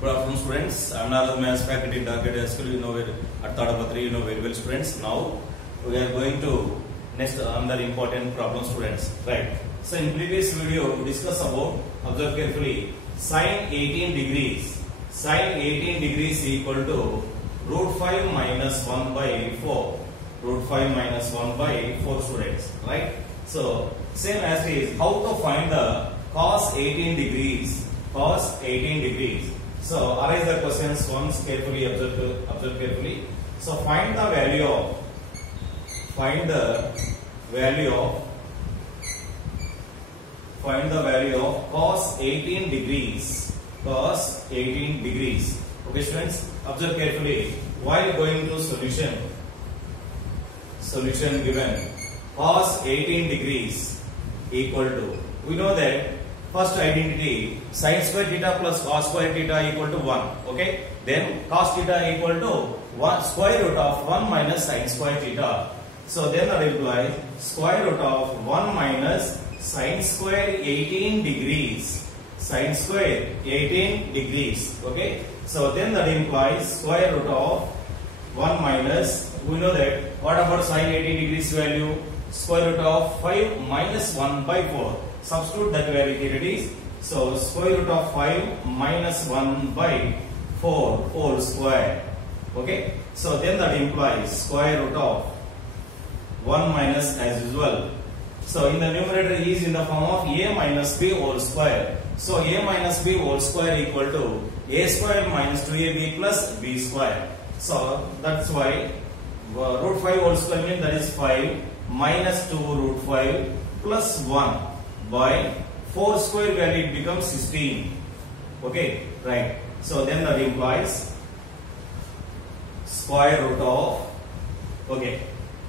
Good afternoon, students. I am Narad, Maths faculty in Target School. You know at Tadapatri, you know very well, students. Now we are going to next another important problem, students. Right. So in previous video we discussed about, observe carefully, sine 18 degrees. Sine 18 degrees equal to root 5 minus 1 by 4. Root 5 minus 1 by 4, students. Right. So same as it is, how to find the cos 18 degrees. Cos 18 degrees. So arise the questions once carefully, observe carefully. So find the value of cos 18 degrees. Cos 18 degrees. Okay, students, observe carefully. While going to solution given cos 18 degrees equal to, we know that first identity, sin square theta plus cos square theta equal to 1. Okay. Then cos theta equal to 1 square root of 1 minus sin square theta. So then that implies square root of 1 minus sin square 18 degrees. Sin square 18 degrees. Okay. So then that implies square root of 1 minus, we know that, what about sin 18 degrees value? Square root of 5 minus 1 by 4. Substitute that value here it is. So square root of 5 minus 1 by 4 whole square. Okay. So then that implies square root of 1 minus as usual. So in the numerator is in the form of a minus b whole square. So a minus b whole square equal to a square minus 2ab plus b square. So that's why root 5 whole square means that is 5 minus 2 root 5 plus 1 by 4 square value, it becomes 16. Okay, right. So then that implies square root of, okay,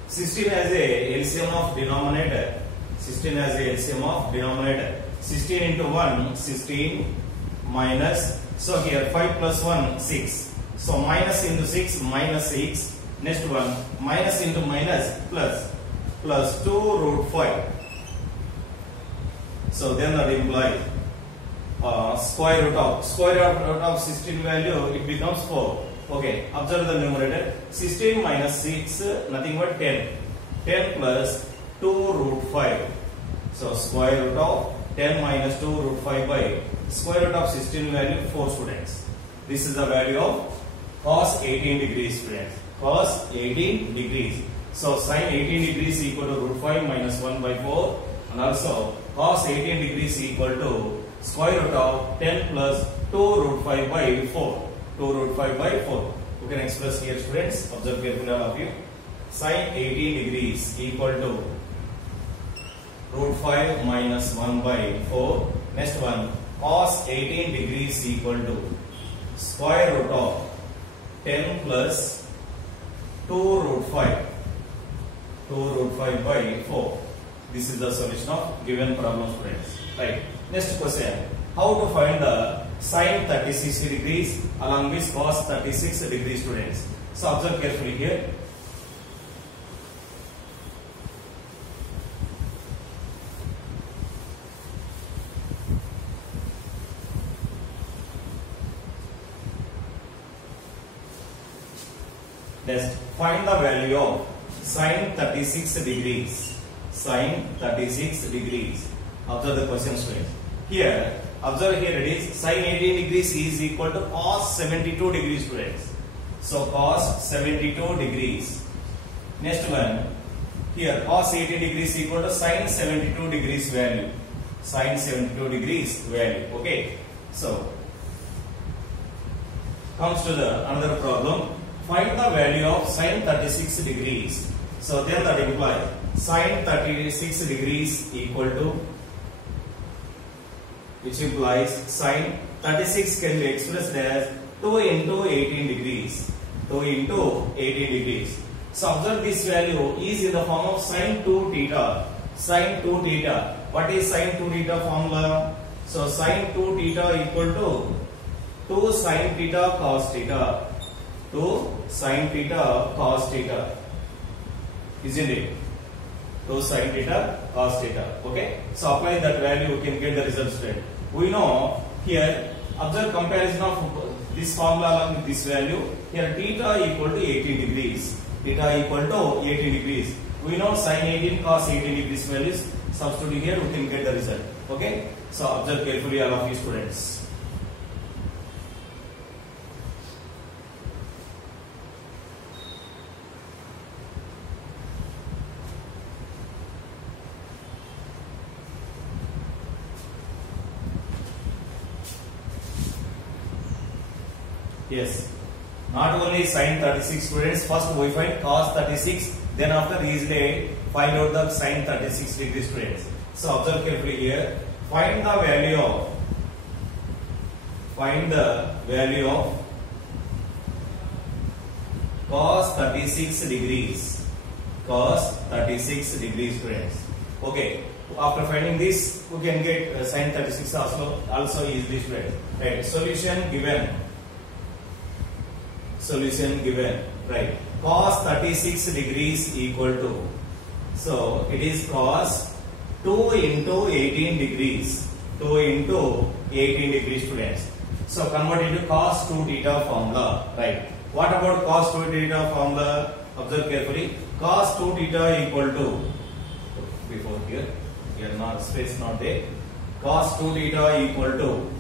16 has a LCM of denominator. 16 has a LCM of denominator. 16 into 1, 16 minus, so here 5 plus 1, 6. So minus into 6, minus 6. Next one, minus into minus, plus 2 root 5. So then that implies square root of 16 value, it becomes 4. Okay, observe the numerator. 16 minus 6, nothing but 10. 10 plus 2 root 5. So square root of 10 minus 2 root 5 by square root of 16 value, 4, students. This is the value of cos 18 degrees, students. Cos 18 degrees. So sin 18 degrees equal to root 5 minus 1 by 4, and also cos 18 degrees equal to square root of 10 plus 2 root 5 by 4. 2 root 5 by 4. You can express here, students. Observe carefully, all of you. Sin 18 degrees equal to root 5 minus 1 by 4. Next one, cos 18 degrees equal to square root of 10 plus 2 root 5. 2 root 5 by 4. This is the solution of given problem, students. Right. Next question. How to find the sin 36 degrees along with cos 36 degrees, students? So observe carefully here. Next, find the value of sin 36 degrees. Sin 36 degrees. Observe the question, students. Here, observe here it is, sin 18 degrees is equal to cos 72 degrees, students. So cos 72 degrees. Next one, here cos 18 degrees equal to sin 72 degrees value. Sin 72 degrees value. Okay. So comes to the another problem. Find the value of sin 36 degrees. So then that implies sin 36 degrees equal to, which implies sin 36 can be expressed as 2 into 18 degrees. 2 into 18 degrees. So observe this value is in the form of sin 2 theta. Sin 2 theta. What is sin 2 theta formula? So sin 2 theta equal to 2 sin theta cos theta. 2 sin theta cos theta. Isn't it? 2 sin theta cos theta. Okay. So apply that value, you can get the result straight. We know here observe comparison of this formula along with this value. Here theta equal to 80 degrees. Theta equal to 80 degrees. We know sin 18 cos 18 degrees values. Substitute here, we can get the result. Okay. So observe carefully all of you students. Yes. Not only sin 36 students, first we find cos 36, then after easily find out the sin 36 degree students. So observe carefully here. Find the value of cos 36 degrees. Cos 36 degrees students. Okay. After finding this, we can get sin 36 also easily students. Right. Solution given. Right, cos 36 degrees equal to, so it is cos 2 into 18 degrees, 2 into 18 degrees students. So convert into cos 2 theta formula. Right, what about cos 2 theta formula? Observe carefully. Cos 2 theta equal to, before here not space not there, cos 2 theta equal to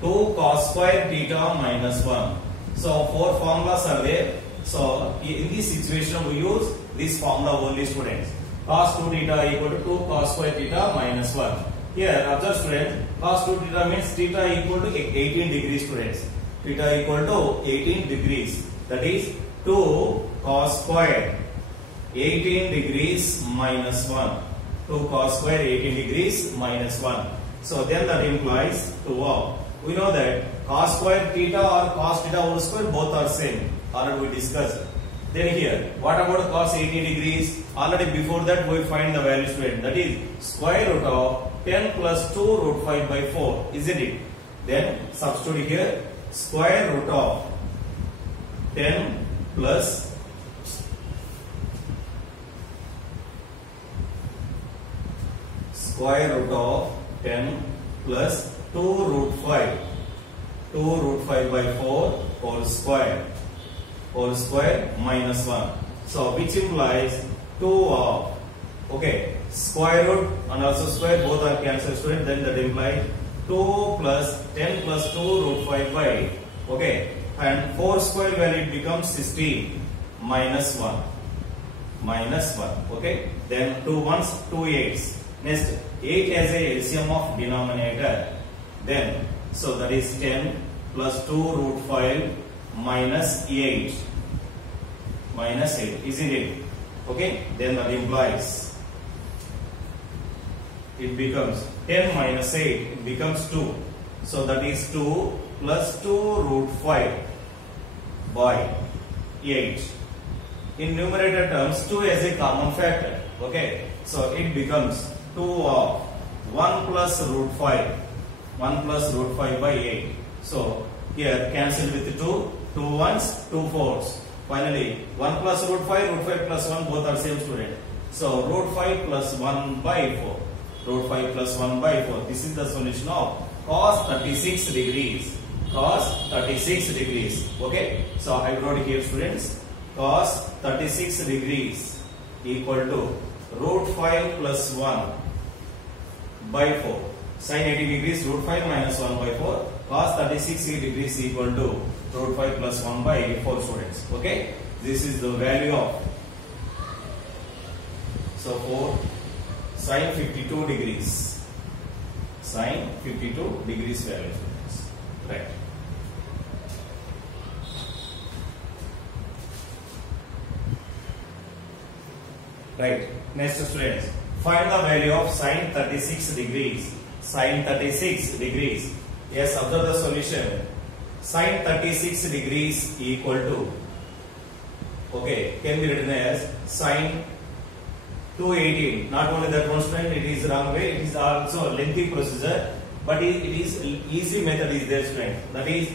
2 cos square theta minus 1. So 4 formulas are there. So in this situation we use this formula only students. Cos 2 theta equal to 2 cos square theta minus 1. Here observe students, cos 2 theta means theta equal to 18 degrees students. Theta equal to 18 degrees. That is 2 cos square 18 degrees minus 1. 2 cos square 18 degrees minus 1. So then that implies 2 of. We know that cos square theta or cos theta whole square both are same. Already we discussed. Then here, what about cos 80 degrees? Already before that we find the value student. That is square root of 10 plus 2 root 5 by 4. Isn't it? Then substitute here square root of 10 plus square root of 10 plus 2 root 5. 2 root 5 by 4 whole square minus 1. So which implies 2 of, okay, square root and also square both are cancelled student, then that implies 2 plus 10 plus 2 root 5 by, okay, and 4 square value becomes 16 minus 1, okay, then 2 ones 2 8s. Next 8 as a LCM of denominator, then so that is 10 plus 2 root 5 minus 8, isn't it? Okay, then that implies it becomes 10 minus 8, it becomes 2. So that is 2 plus 2 root 5 by 8. In numerator terms, 2 as a common factor. Okay, so it becomes 2 of 1 plus root 5. 1 plus root 5 by 8. So here cancel with 2, 2 ones, 2 4s. Finally 1 plus root 5 plus 1 both are same student. So root 5 plus 1 by 4. Root 5 plus 1 by 4. This is the solution of cos 36 degrees. Cos 36 degrees. Okay. So I wrote here students, cos 36 degrees equal to root 5 plus 1 by 4. Sin 80 degrees root 5 minus 1 by 4. Cos 36 degrees equal to root 5 plus 1 by 4 students. Okay. This is the value of, so for sin 52 degrees. Sin 52 degrees value students. Right. Right. Next students, find the value of sin 36 degrees. Sin 36 degrees. Yes, observe the solution. Sin 36 degrees equal to, okay, can be written as sin 218. Not only that one student, it is wrong way. It is also a lengthy procedure, but it is easy method is there student. That is,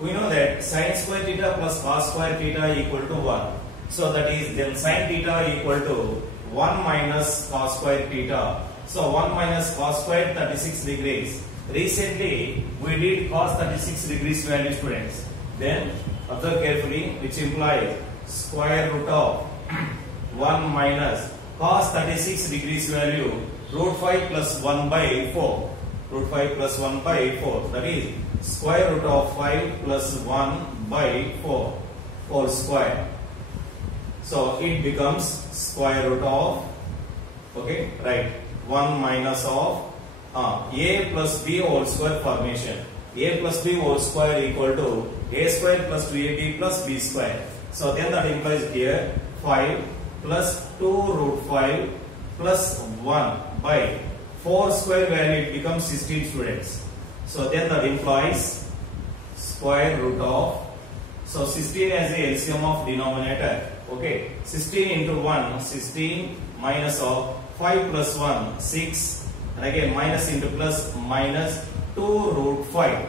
we know that sin square theta plus cos square theta equal to 1. So that is then sin theta equal to 1 minus cos square theta. So 1 minus cos square 36 degrees. recently we did cos 36 degrees value, students. Then observe carefully, which implies square root of 1 minus cos 36 degrees value root 5 plus 1 by 4. Root 5 plus 1 by 4. That is square root of 5 plus 1 by 4 whole square. So it becomes square root of, okay, right, 1 minus of a plus b whole square formation. A plus b whole square equal to a square plus 2ab plus b square. So then that implies here 5 plus 2 root 5 plus 1 by 4 square value, it becomes 16, students. So then that implies square root of, so 16 as a LCM of denominator, okay, 16 into 1, 16 minus of 5 plus 1, 6, and again minus into plus, minus 2 root 5,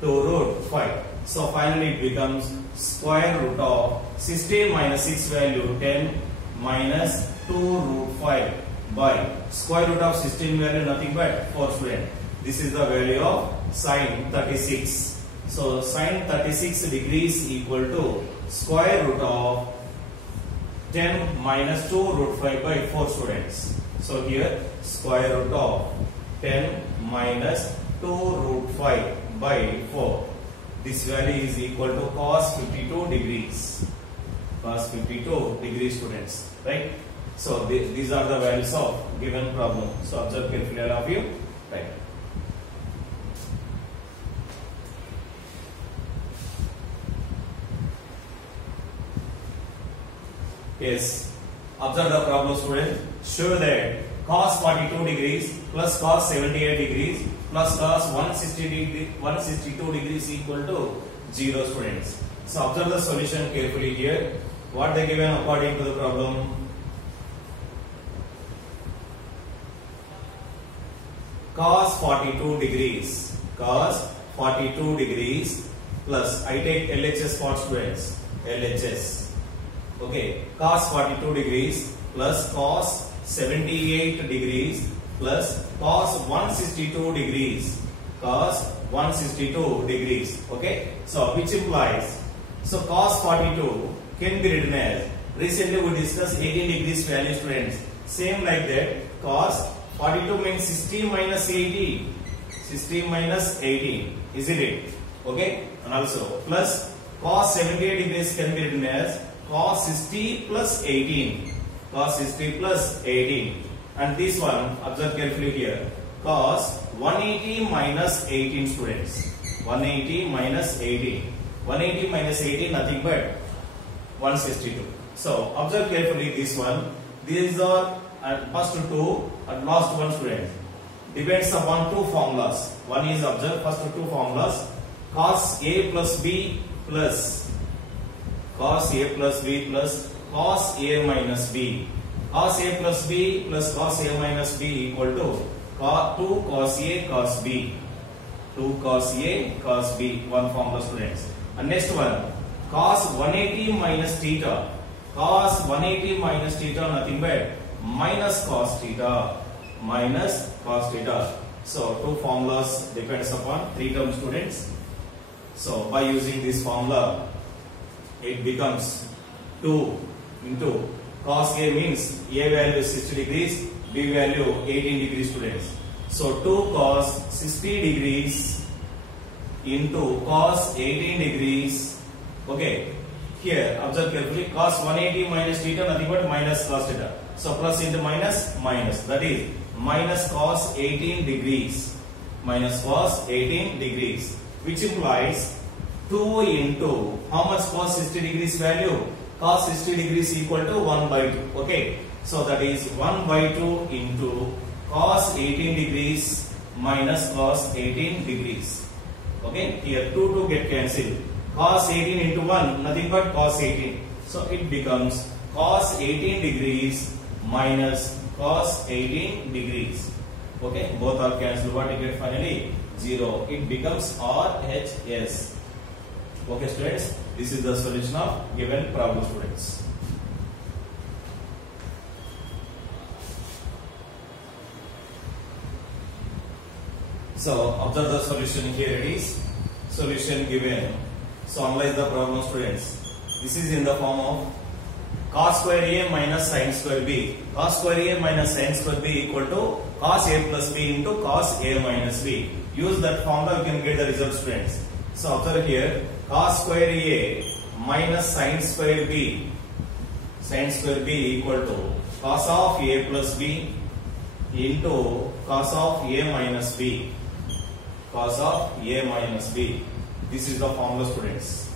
2 root 5. So finally it becomes square root of 16 minus 6 value 10 minus 2 root 5 by square root of 16 value nothing but 4, student. This is the value of sine 36. So sine 36 degrees equal to square root of 10 minus 2 root 5 by 4, students. So here square root of 10 minus 2 root 5 by 4. This value is equal to cos 52 degrees. Cos 52 degrees, students. Right? So these are the values of given problem. So observe carefully, all of you. Right. Yes. Observe the problem, students. Show that cos 42 degrees plus cos 78 degrees plus cos 162 degrees equal to 0, students. So observe the solution carefully here. What they given according to the problem? Cos 42 degrees. Cos 42 degrees plus, I take LHS for students. LHS. Okay. Cos 42 degrees plus cos 78 degrees plus cos 162 degrees. Cos 162 degrees. Okay. So which implies, so cos 42 can be written as, recently we discussed 18 degrees value, students. Same like that, cos 42 means 60 minus 80. 60 minus 18, isn't it? Okay. And also plus cos 78 degrees can be written as cos 60 plus 18. Cos 60 plus 18. And this one, observe carefully here, cos 180 minus 18, students. 180 minus 18. 180 minus 18 nothing but 162. So observe carefully this one. These are first two and last one, students. Depends upon two formulas. One is, observe first two formulas. Cos A plus B plus cos A plus B plus cos A minus B. Cos A plus B plus cos A minus B equal to 2 cos A cos B. 2 cos A cos B. One formula, students. And next one, cos 180 minus theta. Cos 180 minus theta nothing but minus cos theta. Minus cos theta. So two formulas depends upon 3 terms, students. So by using this formula, it becomes 2 into cos A means A value is 60 degrees, B value 18 degrees, students. So 2 cos 60 degrees into cos 18 degrees. Okay. Here observe carefully, cos 180 minus theta nothing but minus cos theta. So plus into minus, minus. That is minus cos 18 degrees. Minus cos 18 degrees. Which implies 2 into how much cos 60 degrees value? Cos 60 degrees equal to 1 by 2. Okay. So that is 1 by 2 into cos 18 degrees minus cos 18 degrees. Okay. Here 2 get cancelled. Cos 18 into 1 nothing but cos 18. So it becomes cos 18 degrees minus cos 18 degrees. Okay. Both are cancelled. What you get finally? 0. It becomes RHS. Okay, students. This is the solution of given problem, students. So observe the solution. Here it is. Solution given. So analyze the problem, students. This is in the form of cos square A minus sin square B. Cos square A minus sin square B equal to cos A plus B into cos A minus B. Use that formula, you can get the result, students. So observe here, cos square A minus sin square B. Sin square B equal to cos of A plus B into cos of A minus B. Cos of A minus B. This is the formula, students.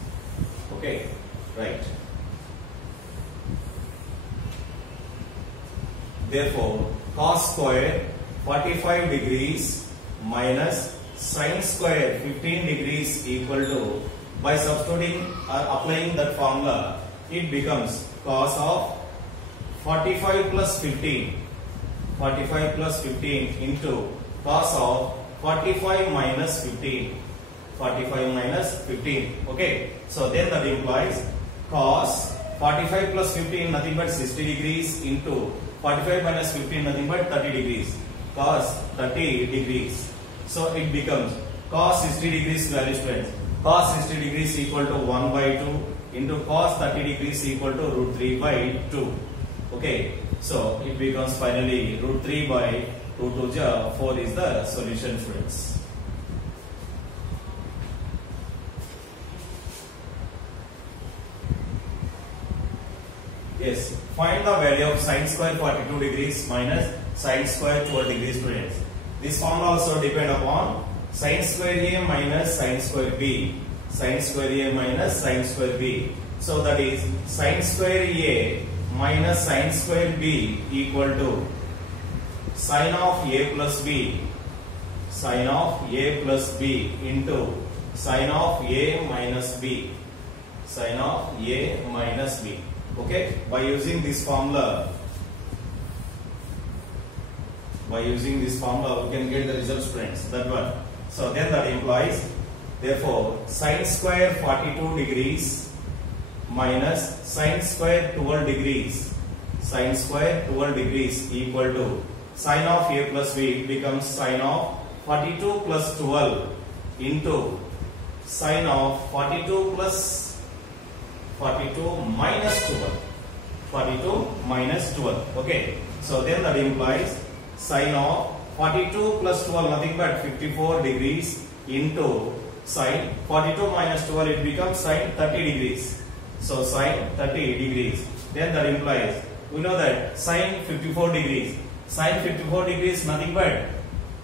Okay, right. Therefore, cos square 45 degrees minus sin square 15 degrees equal to, by substituting or applying that formula, it becomes cos of 45 plus 15. 45 plus 15 into cos of 45 minus 15. 45 minus 15. Okay. So then that implies cos 45 plus 15 nothing but 60 degrees into 45 minus 15 nothing but 30 degrees. Cos 30 degrees. So it becomes cos 60 degrees value, students. Cos 60 degrees equal to 1 by 2 into cos 30 degrees equal to root 3 by 2. Okay. So it becomes finally root 3 by root 2 ja 4 is the solution, friends. Yes, find the value of sin square 42 degrees minus sin square 12 degrees, students. This formula also depend upon sin square A minus sin square B. Sin square A minus sin square B. So that is sin square A minus sin square B equal to sin of A plus B. Sin of A plus B into sin of A minus B. Sin of A minus B. Okay, by using this formula, we can get the result, friends. That one. So then that implies, therefore, sin square 42 degrees minus sin square 12 degrees. Sin square 12 degrees equal to sin of A plus B. It becomes sin of 42 plus 12 into sin of 42 plus 42 minus 12. 42 minus 12. Okay. So then that implies sin of 42 plus 12 nothing but 54 degrees into sin 42 minus 12, it becomes sin 30 degrees. So sin 30 degrees. Then that implies, we know that sin 54 degrees. Sin 54 degrees nothing but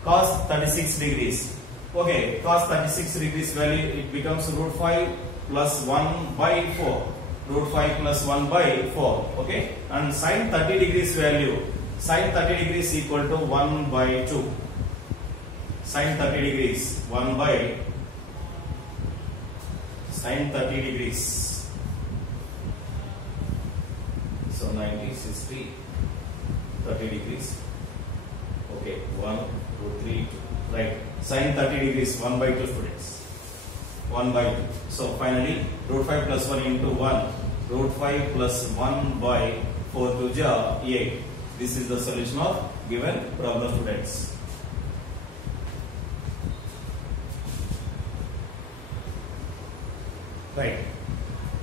cos 36 degrees. Okay. Cos 36 degrees value, it becomes root 5 plus 1 by 4. Root 5 plus 1 by 4. Okay. And sin 30 degrees value, sin 30 degrees equal to 1 by 2. Sin 30 degrees 1 by sin 30 degrees. So 90, 60, 30 degrees. Okay. 1, 2, 3, 2. Right. Sin 30 degrees 1 by 2, students. 1 by 2. So finally root 5 plus 1 into 1. Root 5 plus 1 by 4 to ja 8. This is the solution of given problem, students. Right.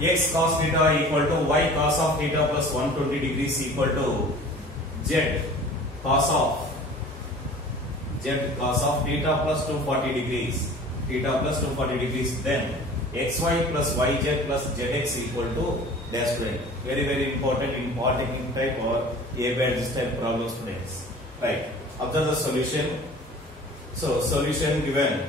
X cos theta equal to y cos of theta plus 120 degrees equal to z cos of theta plus 240 degrees. Theta plus 240 degrees, then xy plus yz plus zx equal to dash, student. Very, very important in polytechnic type or A-based type problem, students. Right. Observe the solution. So solution given.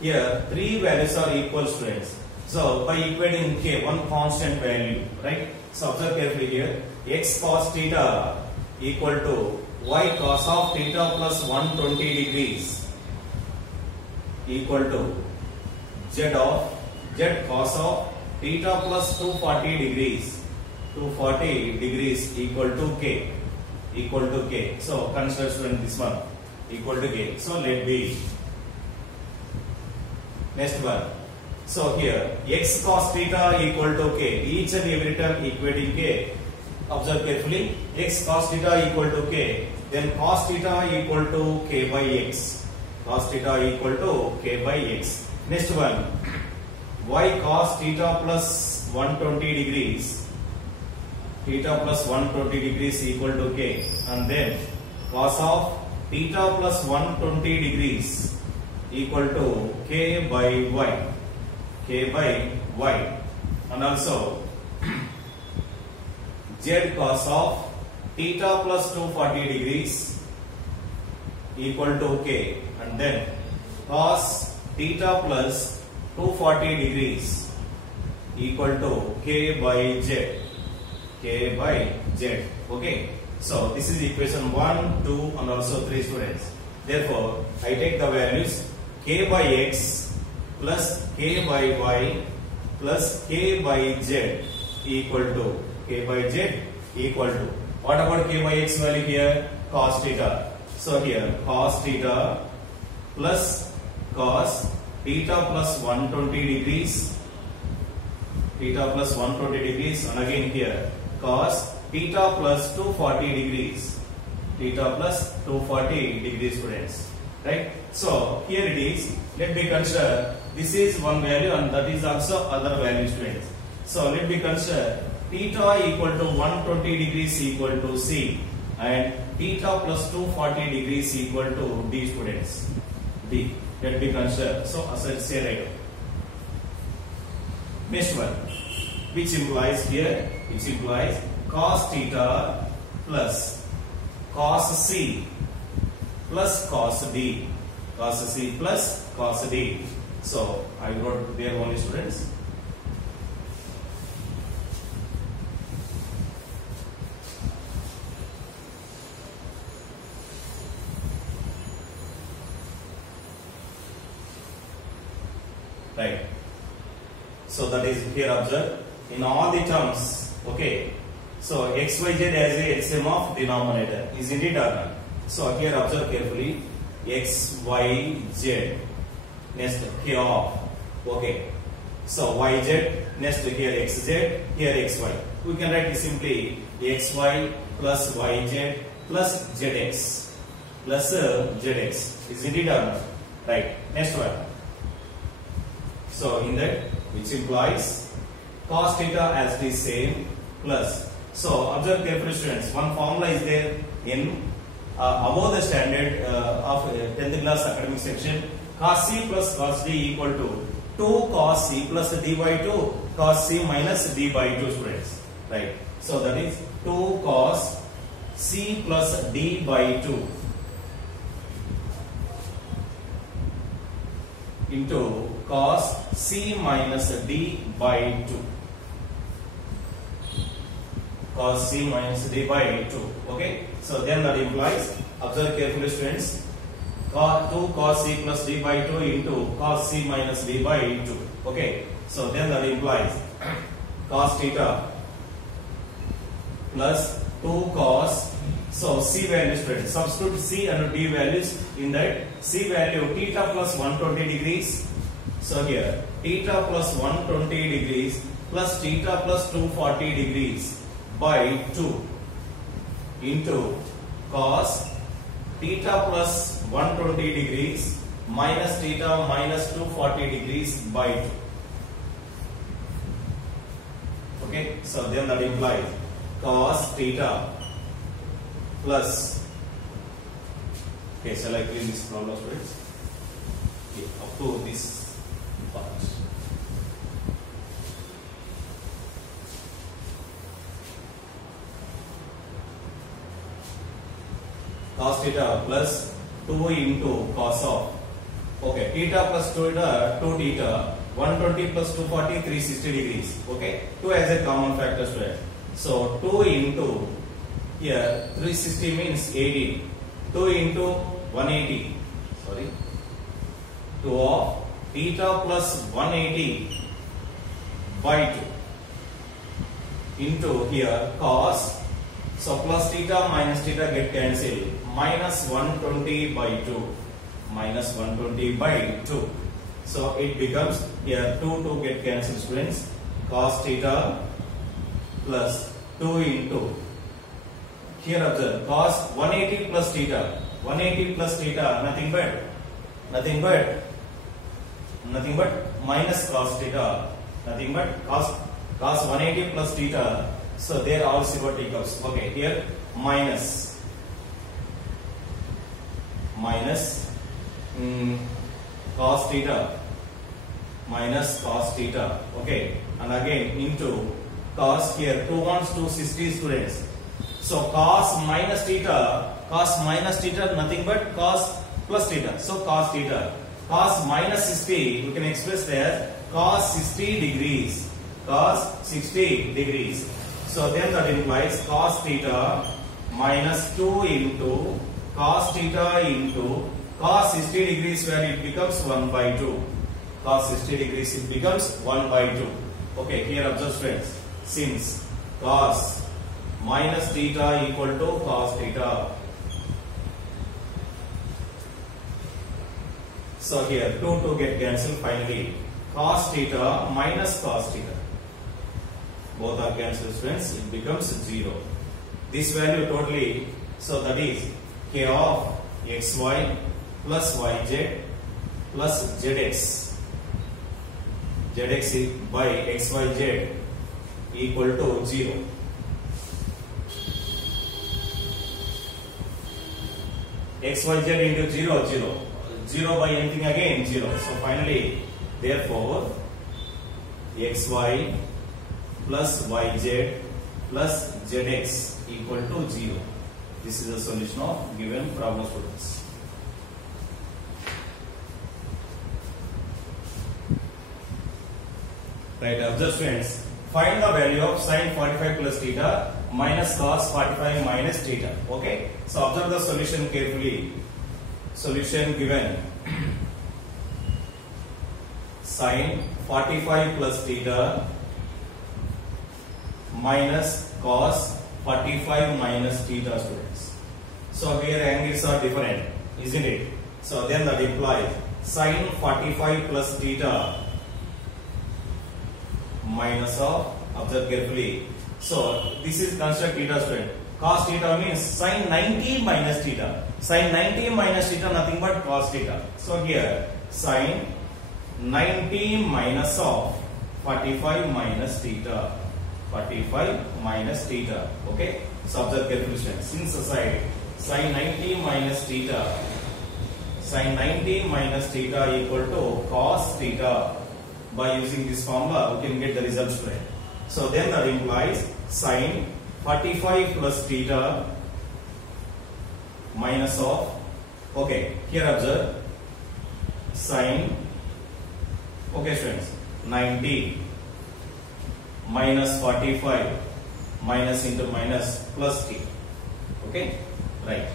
Here three values are equal, students. So by equating k, one constant value, right? So observe carefully here. X cos theta equal to y cos of theta plus 120 degrees equal to z cos of theta plus 240 degrees. 240 degrees equal to k. So consider, student, this one equal to k. So let be. Next one. So here x cos theta equal to k. Each and every term equating k. Observe carefully. X cos theta equal to k. Then cos theta equal to k by x. cos theta equal to k by x. Next one, y cos theta plus 120 degrees, theta plus 120 degrees equal to k, and then cos of theta plus 120 degrees equal to k by y, k by y, and also z cos of theta plus 240 degrees equal to k, and then cos theta plus 240 degrees equal to k by z, k by z. Okay, so this is equation 1, 2 and also 3 students. Therefore I take the values k by x plus k by y plus k by z equal to k by z equal to, what about k by x value here? Cos theta. So here cos theta plus cos theta plus 120 degrees, theta plus 120 degrees, and again here cos theta plus 240 degrees, theta plus 240 degrees students, right? So here it is, let me consider this is one value and that is also other value students. So let me consider theta equal to 120 degrees equal to C and theta plus 240 degrees equal to D students, D. Let me consider. So as I say right. Next one, which implies here, which implies cos theta plus cos C plus cos D, cos C plus cos D. So I wrote there only students. Right. So that is here observed in all the terms. Okay. So x, y, z as a LCM of denominator. Isn't it or not? So here observe carefully. X, y, z. Next here of. Okay. So y, z. Next here x, z. Here x, y. We can write it simply x, y plus y, z plus z x plus z x. Isn't it or not? Right. Next one. So in that, which implies cos theta as the same plus. So observe carefully students, one formula is there in above the standard of 10th class academic section. Cos C plus cos D equal to 2 cos C plus D by 2 cos C minus D by 2 students. Right. So that is 2 cos C plus D by 2 into cos C minus D by 2. Cos C minus D by 2. Okay. So then that implies, observe carefully students, 2 cos C plus D by 2 into cos C minus D by 2. Okay. So then that implies cos theta plus 2 cos. So C value students, substitute C and D values in that. C value theta plus 120 degrees. So here theta plus 120 degrees plus theta plus 240 degrees by 2 into cos theta plus 120 degrees minus theta minus 240 degrees by 2. Okay, so then that implies cos theta plus, okay, shall I clean this problem students? Okay, up to this part. Cos theta plus 2 into cos of, okay, theta plus 2 theta, 120 plus 240, 360 degrees. Okay, 2 as a common factor student. So 2 into, here 360 means 18. 2 into 180. Sorry. 2 of theta plus 180 by 2 into here cos. So plus theta minus theta get cancelled. Minus 120 by 2. Minus 120 by 2. So it becomes here 2 get cancelled students. Cos theta plus 2 into, here observe, cos 180 plus theta. 180 plus theta, nothing but nothing but minus cos theta, nothing but cos 180 plus theta. So there all what equals. Okay, here minus cos theta, minus cos theta. Okay, and again into cos, here 2 ones 260 students. So cos minus theta, nothing but cos plus theta. So cos theta, cos minus 60, we can express there cos 60 degrees. So then that implies cos theta minus 2 into cos theta into cos 60 degrees, where it becomes 1 by 2. Cos 60 degrees, it becomes 1 by 2. Okay, here observe friends, since cos minus theta equal to cos theta, so here 2 get cancelled. Finally cos theta minus cos theta, both are cancelled friends, it becomes 0. This value totally, so that is k of xy plus yz plus zx by xyz equal to 0. xyz into 0, 0 by anything again 0. So finally, therefore xy plus yz plus zx equal to 0. This is the solution of given problem, students. Right, observe friends, find the value of sin 45 plus theta minus cos 45 minus theta. Okay, so observe the solution carefully. Solution given sin 45 plus theta minus cos 45 minus theta, students. So here angles are different, isn't it? So then that implies sin 45 plus theta minus of, observe carefully. So this is construct theta, student. Cos theta means sin 90 minus theta. Sin 90 minus theta, nothing but cos theta. So here sin 90 minus of 45 minus theta. 45 minus theta. Okay. So observe carefully, student. Since the side sin 90 minus theta, sin 90 minus theta equal to cos theta. By using this formula, we can get the result, student. So then that implies sin 45 plus theta minus of, okay, here observe sin, okay students, 90 minus 45 minus into minus plus t. Okay, right.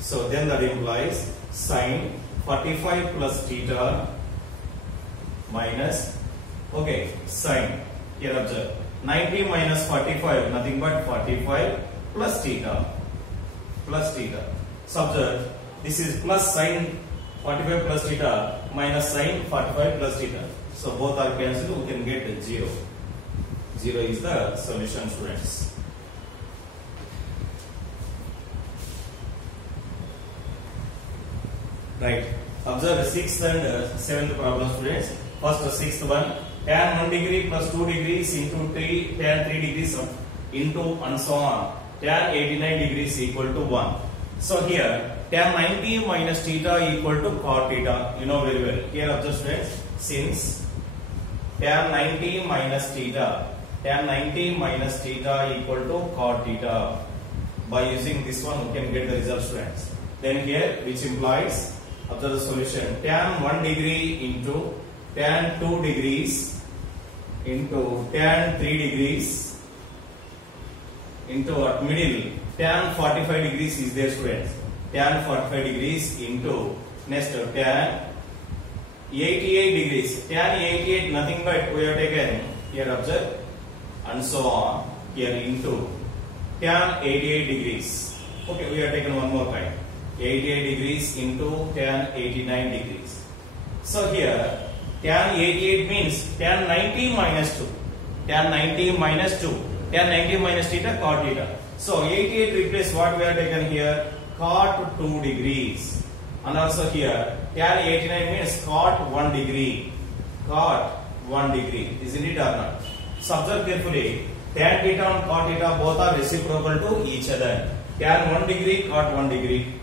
So then that implies sin 45 plus theta minus, okay, sin, here observe 90 minus 45, nothing but 45 plus theta. So observe, this is plus sin 45 plus theta minus sin 45 plus theta. So both are cancelled, we can get 0. 0 is the solution, students. Right. Observe the 6th and 7th problem, students. First, the 6th one, tan 1 degree plus 2 degrees into tan 3 degrees into and so on. Tan 89 degrees equal to 1. So here, tan 90 minus theta equal to cot theta. You know very well. Here, observe students, since tan 90 minus theta equal to cot theta. By using this one, we can get the result, students. Then here, which implies, observe the solution, tan 1 degree into tan 2 degrees into tan 3 degrees into what, middle, tan 45 degrees is there, students. Tan 45 degrees into next tan 88 degrees. Tan 88, nothing but we have taken here, observe, and so on, here into tan 88 degrees. Okay, we have taken one more kind. 88 degrees into tan 89 degrees. So here tan 88 means tan 90 minus 2. Tan 90 minus 2. Tan 90 minus theta, cot theta. So 88 replace what we have taken here, cot 2 degrees. And also here tan 89 means cot 1 degree. Cot 1 degree. Isn't it or not? So observe carefully. Tan theta and cot theta both are reciprocal to each other. Tan 1 degree, cot 1 degree.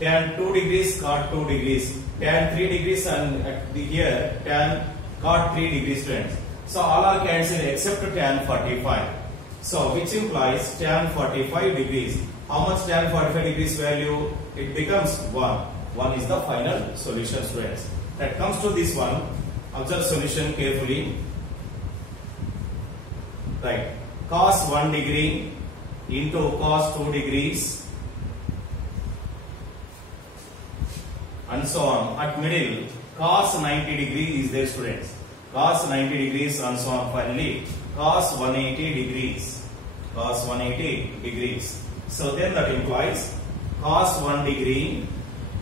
Tan 2 degrees, cot 2 degrees. Tan 3 degrees and here tan cot 3 degrees, friends. So all are cancelled except tan 45. So which implies tan 45 degrees. How much tan 45 degrees value? It becomes 1. 1 is the final solution, friends. That comes to this one. Observe solution carefully. Right. Cos 1 degree into cos 2 degrees and so on. At middle, cos 90 degree is there, students. Cos 90 degrees and so on. Finally, cos 180 degrees. Cos 180 degrees. So then that implies cos 1 degree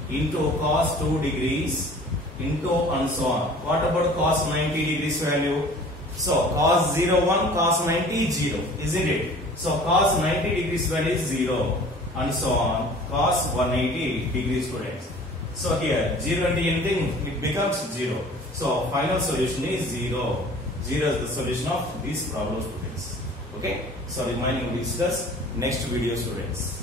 into cos 2 degrees into and so on. What about cos 90 degrees value? So cos 0 1, cos 90 0, isn't it? So cos 90 degrees value is 0 and so on. Cos 180 degrees, students. So here 0 and anything, it becomes 0. So final solution is 0. 0 is the solution of this problem, students. Okay. So remaining we discuss next video, students.